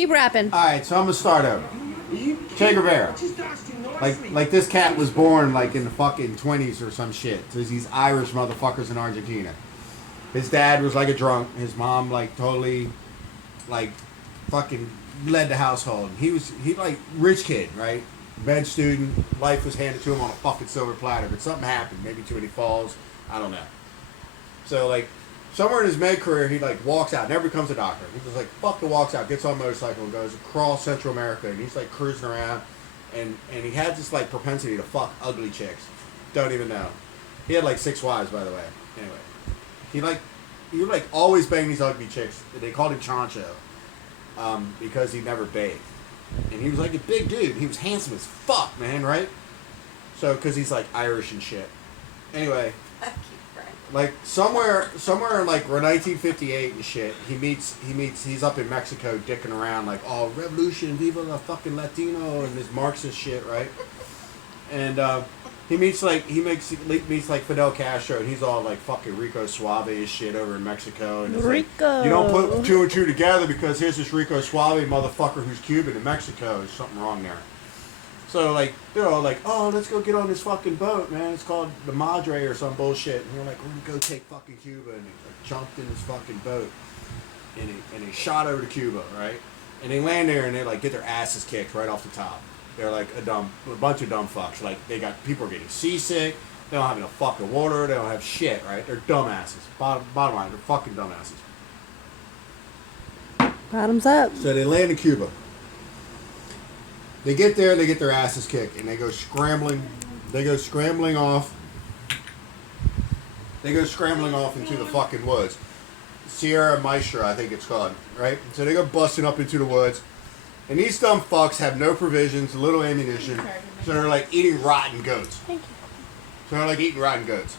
Keep rapping. Alright, so I'm gonna start over. Che Guevara. Like this cat was born like in the fucking 20s or some shit. So these Irish motherfuckers in Argentina. His dad was like a drunk. His mom like totally like fucking led the household. He like rich kid, right? Med student. Life was handed to him on a fucking silver platter. But something happened. Maybe too many falls. I don't know. So like somewhere in his med career, he like walks out, never becomes a doctor. He just like fuck the walks out, gets on a motorcycle and goes across Central America, and he's like cruising around, and he had this like propensity to fuck ugly chicks. Don't even know. He had like 6 wives, by the way. Anyway, he would like always bang these ugly chicks. They called him Chancho, because he never bathed, and he was like a big dude. He was handsome as fuck, man, right? So because he's like Irish and shit. Anyway. Like somewhere in like 1958 and shit, he's up in Mexico dicking around like, oh, revolution, viva la fucking Latino, and this Marxist shit, right? And he meets like Fidel Castro, and he's all like fucking Rico Suave and shit over in Mexico, and it's Rico. Like, you don't put 2 and 2 together because here's this Rico Suave motherfucker who's Cuban in Mexico. There's something wrong there. So, like, they're all like, oh, let's go get on this fucking boat, man. It's called the Madre or some bullshit. And we're like, we're going to go take fucking Cuba. And he like, jumped in this fucking boat. And he shot over to Cuba, right? And they land there and they, like, get their asses kicked right off the top. They're, like, a bunch of dumb fucks. Like, people are getting seasick. They don't have enough fucking water. They don't have shit, right? They're dumbasses. Bottom line, they're fucking dumbasses. Bottoms up. So they land in Cuba. They get there, they get their asses kicked, and they go scrambling. They go scrambling off. They go scrambling off into the fucking woods. Sierra Maestra, I think it's called, right? So they go busting up into the woods, and these dumb fucks have no provisions, little ammunition, so they're like eating rotten goats. Thank you. So they're like eating rotten goats.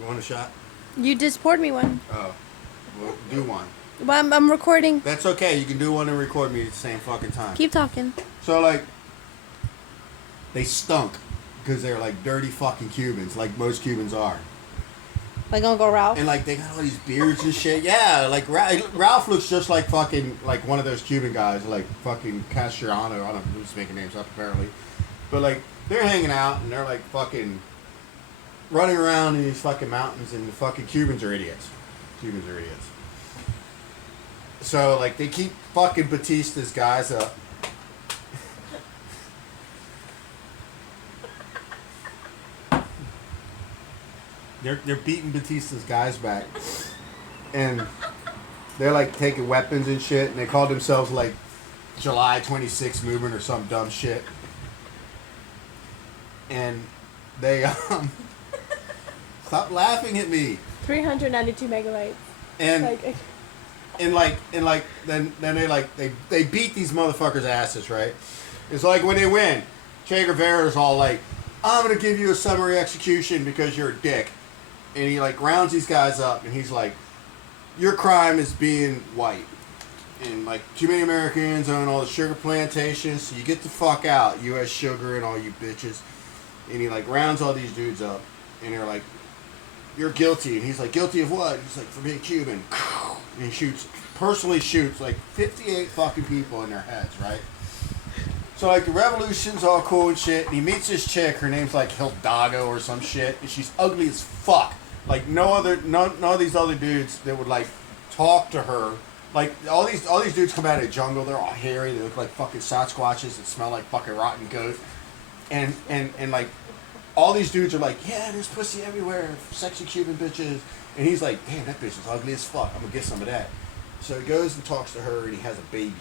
You want a shot? You just poured me one. Oh, well, do one. Well, I'm recording. That's okay. You can do one and record me at the same fucking time. Keep talking. So, like, they stunk because they're, like, dirty fucking Cubans, like most Cubans are. Like Uncle Ralph? And, like, they got all these beards and shit. Yeah, like, Ralph looks just like fucking, like, one of those Cuban guys, like, fucking Castellano. I don't know who's making names up, apparently. But, like, they're hanging out, and they're, like, fucking running around in these fucking mountains, and the fucking Cubans are idiots. Cubans are idiots. So, like, they keep fucking Batista's guys up. They're beating Batista's guys back. And they're, like, taking weapons and shit. And they call themselves, like, July 26th Movement or some dumb shit. And they, stop laughing at me. 392 megabytes. And... then they beat these motherfuckers' asses, right? It's like when they win, Che Guevara's all like, I'm gonna give you a summary execution because you're a dick. And he like rounds these guys up and he's like, your crime is being white. And like too many Americans own all the sugar plantations, so you get the fuck out, US Sugar and all you bitches. And he like rounds all these dudes up and they're like, you're guilty. And he's like, guilty of what? He's like, for being Cuban. And he personally shoots like 58 fucking people in their heads, right? So like the revolution's all cool and shit, and he meets this chick, her name's like Hildago or some shit, and she's ugly as fuck. Like none of these other dudes that would like talk to her. Like all these dudes come out of the jungle, they're all hairy, they look like fucking Sasquatches that smell like fucking rotten goat. And like all these dudes are like, yeah, there's pussy everywhere, sexy Cuban bitches. And he's like, damn, that bitch is ugly as fuck. I'm going to get some of that. So he goes and talks to her, and he has a baby.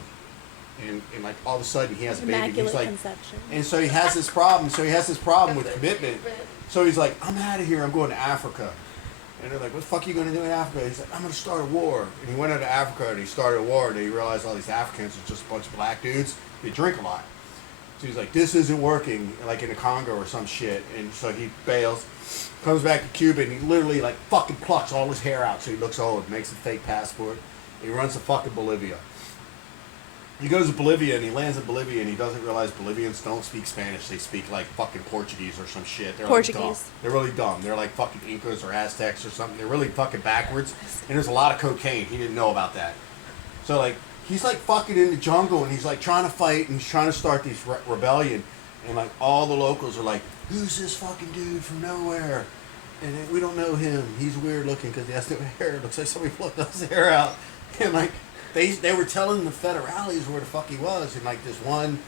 And like, all of a sudden, he has a baby. Immaculate He's like, conception. And so he has this problem. So he has this problem with commitment. So he's like, I'm out of here. I'm going to Africa. And they're like, what the fuck are you going to do in Africa? He's like, I'm going to start a war. And he went into Africa, and he started a war. And he realized all these Africans are just a bunch of black dudes. They drink a lot. So he's like, this isn't working, like in the Congo or some shit. And so he bails, comes back to Cuba, and he literally like fucking plucks all his hair out so he looks old, makes a fake passport. And he runs to fucking Bolivia. he goes to Bolivia and he lands in Bolivia and he doesn't realize Bolivians don't speak Spanish. They speak like fucking Portuguese or some shit. They're Portuguese. Like dumb. They're really dumb. They're like fucking Incas or Aztecs or something. They're really fucking backwards. And there's a lot of cocaine. He didn't know about that. So like he's like fucking in the jungle and he's like trying to fight and he's trying to start this rebellion. And like all the locals are like, who's this fucking dude from nowhere? And we don't know him. He's weird looking because he has no hair. It looks like somebody plucked his hair out. And like they were telling the federales where the fuck he was. And like this one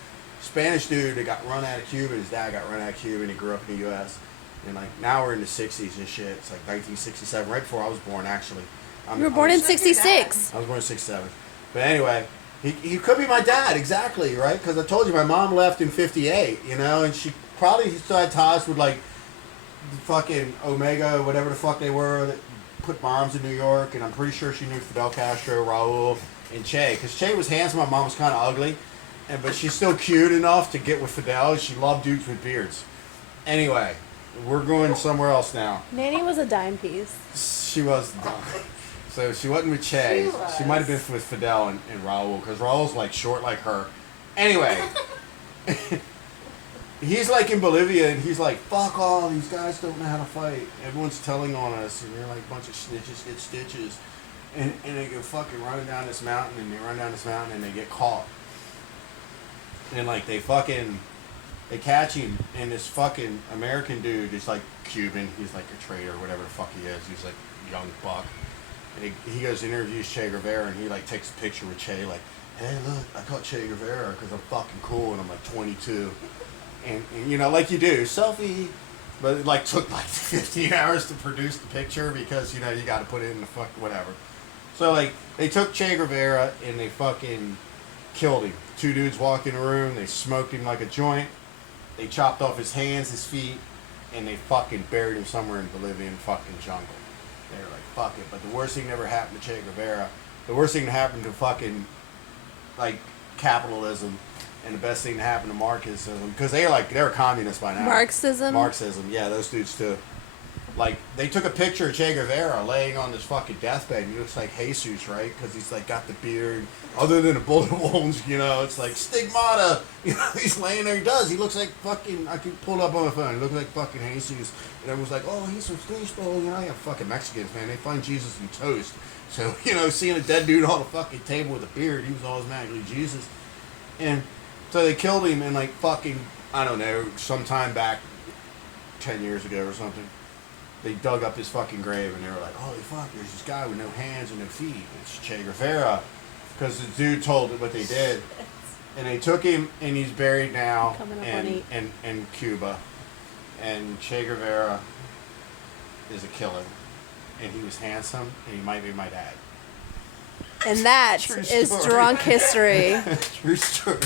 Spanish dude that got run out of Cuba, his dad got run out of Cuba and he grew up in the U.S. And like now we're in the 60s and shit. It's like 1967, right before I was born actually. You were born in 66. I was born in 67. But anyway, he could be my dad, exactly, right? Because I told you my mom left in 58, you know, and she probably still had ties with like the fucking Omega, whatever the fuck they were, that put bombs in New York, and I'm pretty sure she knew Fidel Castro, Raul, and Che. Because Che was handsome, my mom was kind of ugly, but she's still cute enough to get with Fidel. She loved dudes with beards. Anyway, we're going somewhere else now. Nanny was a dime piece. She was dumb. So she wasn't with Che. She might have been with Fidel and Raul, because Raul's like short like her. Anyway, he's like in Bolivia and he's like, fuck all, these guys don't know how to fight. Everyone's telling on us and they're like a bunch of snitches get stitches. And they go fucking running down this mountain and they run down this mountain and they get caught. And like they catch him and this fucking American dude is like Cuban. He's like a traitor, whatever the fuck he is. He's like a young buck. And he goes to interviews Che Guevara and he like takes a picture with Che like, hey look, I caught Che Guevara because I'm fucking cool and I'm like 22. And you know, like you do, selfie. But it like took like 15 hours to produce the picture because, you know, you got to put it in the fuck whatever. So like they took Che Guevara and they fucking killed him. Two dudes walked in the room, they smoked him like a joint. They chopped off his hands, his feet, and they fucking buried him somewhere in Bolivian fucking jungle. They were like, fuck it. But the worst thing that ever happened to Che Guevara, the worst thing that happened to fucking, like, capitalism, and the best thing that happened to Marxism, because they were communists by now. Marxism, yeah, those dudes too. Like, they took a picture of Che Guevara laying on this fucking deathbed, and he looks like Jesus, right? Because he's, like, got the beard. Other than the bullet wounds, you know, it's like stigmata. You know, he's laying there, he does. He looks like fucking, I can pull it up on my phone. He looks like fucking Jesus. And everyone's like, oh, he's from Cristo. You know, yeah, fucking Mexicans, man. They find Jesus in toast. So, you know, seeing a dead dude on a fucking table with a beard, he was automatically Jesus. And so they killed him, and, like, fucking, I don't know, sometime back 10 years ago or something. They dug up his fucking grave and they were like, holy fuck, there's this guy with no hands and no feet. It's Che Guevara. Because the dude told it what they did. And they took him and he's buried now in Cuba. And Che Guevara is a killer. And he was handsome and he might be my dad. And that is drunk history. True story.